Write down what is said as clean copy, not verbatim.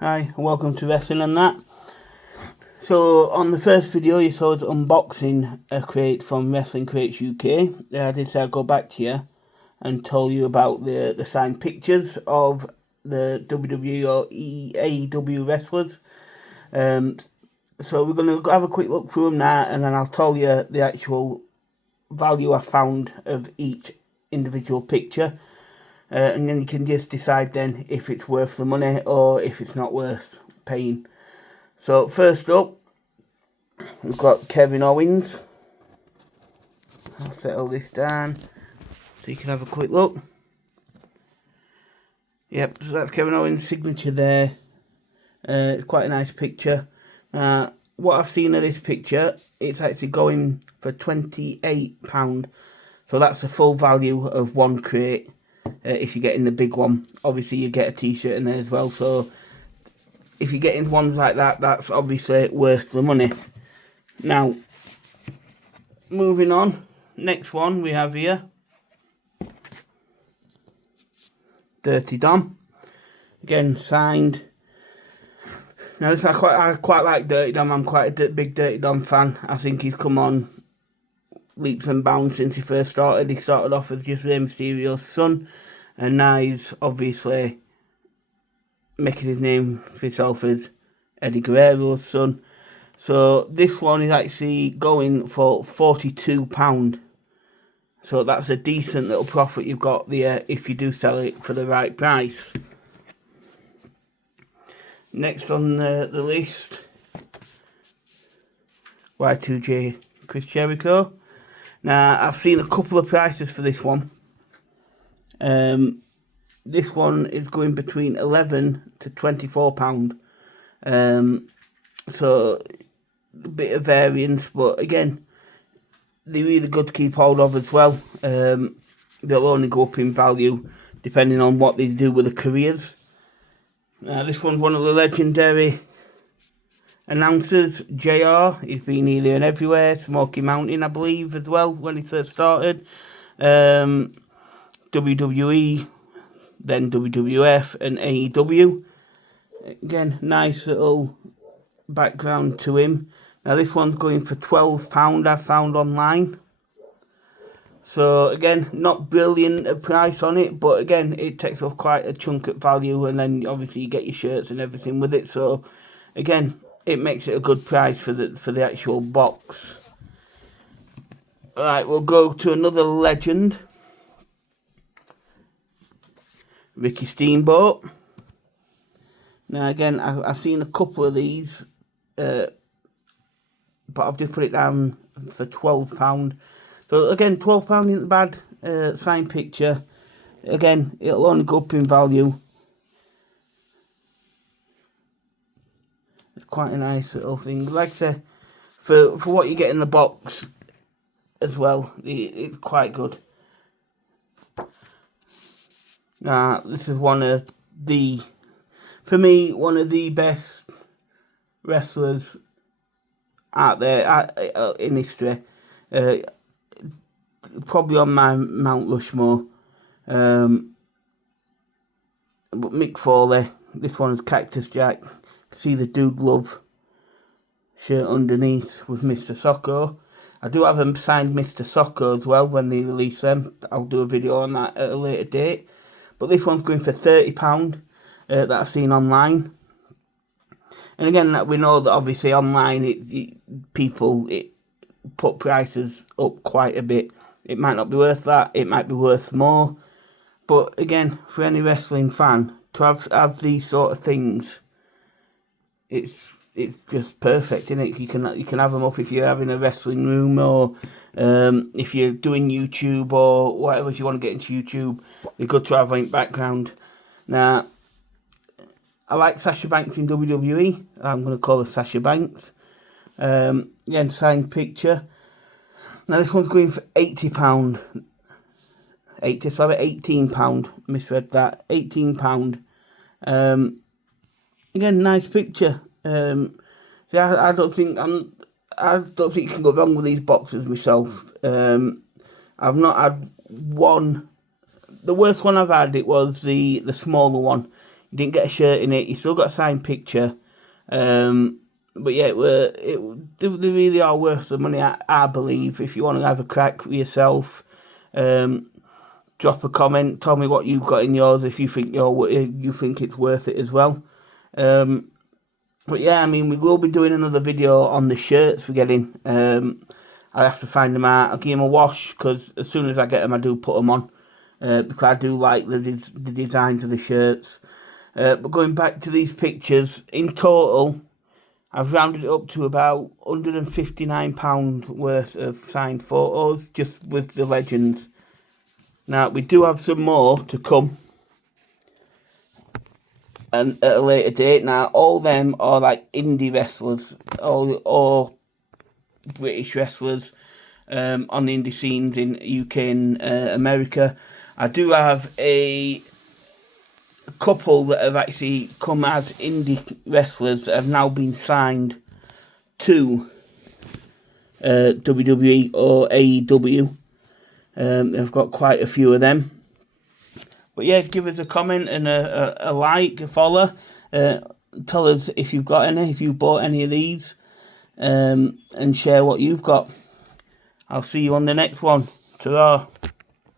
Hi, and welcome to Wrestling and That. So, on the first video, you saw us unboxing a crate from Wrestling Crates UK. I did say I'd go back to you and tell you about the signed pictures of the WWE or AEW wrestlers. So, we're going to have a quick look through them now, and then I'll tell you the actual value I found of each individual picture. And then you can just decide then if it's worth the money or if it's not worth paying. So first up, we've got Kevin Owens. I'll settle this down so you can have a quick look. Yep, so that's Kevin Owens' signature there. It's quite a nice picture. What I've seen of this picture, it's actually going for £28. So that's the full value of one crate. If you're getting the big one, obviously you get a t-shirt in there as well, so if you're getting ones like that, that's obviously worth the money. Now, moving on, next one we have here, Dirty Dom, again signed. Now this, I quite like Dirty Dom. I'm quite a big Dirty Dom fan. I think he's come on leaps and bounds since he first started. He started off as just Rey Mysterio's son, and now he's obviously making his name for himself as Eddie Guerrero's son. So this one is actually going for £42. So that's a decent little profit you've got there if you do sell it for the right price. Next on the list, Y2J Chris Jericho. Now, I've seen a couple of prices for this one. This one is going between £11 to £24. So, a bit of variance, but again, they're really good to keep hold of as well. They'll only go up in value depending on what they do with the careers. This one's one of the legendary announcers, JR. He's been here and everywhere. Smoky Mountain, I believe, as well, when he first started. WWE, then WWF and AEW. Again, nice little background to him. Now this one's going for £12 I found online. So again, not brilliant a price on it, but again, it takes off quite a chunk of value, and then obviously you get your shirts and everything with it. So again, it makes it a good price for the actual box. Alright, we'll go to another legend. Ricky Steamboat. Now again, I've seen a couple of these, but I've just put it down for £12. So again, £12 isn't bad. Signed picture. Again, it'll only go up in value. It's quite a nice little thing. Like I say, for what you get in the box as well, it's quite good. This is one of the, for me, one of the best wrestlers out there in history. Probably on my Mount Rushmore. But Mick Foley, this one is Cactus Jack. See the Dude Love shirt underneath with Mr. Socko. I do have a signed Mr. Socko as well when they release them. I'll do a video on that at a later date. But this one's going for £30 that I've seen online. And again, we know that obviously online, people put prices up quite a bit. It might not be worth that. It might be worth more. But again, for any wrestling fan, to have these sort of things, it's just perfect, isn't it? You can have them up if you're having a wrestling room, or if you're doing YouTube or whatever. If you want to get into YouTube, they're good to have in background. Now, I like Sasha Banks in WWE. I'm going to call her Sasha Banks. Again, signed picture. Now this one's going for £18. £18. Misread that. £18. Again, nice picture. See, I don't think you can go wrong with these boxes myself. I've not had one. The worst one I've had, it was the smaller one. You didn't get a shirt in it. You still got a signed picture. But yeah, they really are worth the money, I believe. If you want to have a crack for yourself, drop a comment. Tell me what you've got in yours if you think you think it's worth it as well. But yeah, I mean, we will be doing another video on the shirts we're getting. I'll have to find them out. I'll give them a wash, because as soon as I get them, I do put them on. Because I do like the designs of the shirts. But going back to these pictures, in total, I've rounded it up to about £159 worth of signed photos, just with the legends. Now, we do have some more to come, and at a later date. Now, all them are like indie wrestlers, or British wrestlers on the indie scenes in UK and America. I do have a couple that have actually come as indie wrestlers that have now been signed to WWE or AEW. I've got quite a few of them. But yeah, give us a comment and a like, a follow. Tell us if you've got any, if you've bought any of these, and share what you've got. I'll see you on the next one. Ta-ra.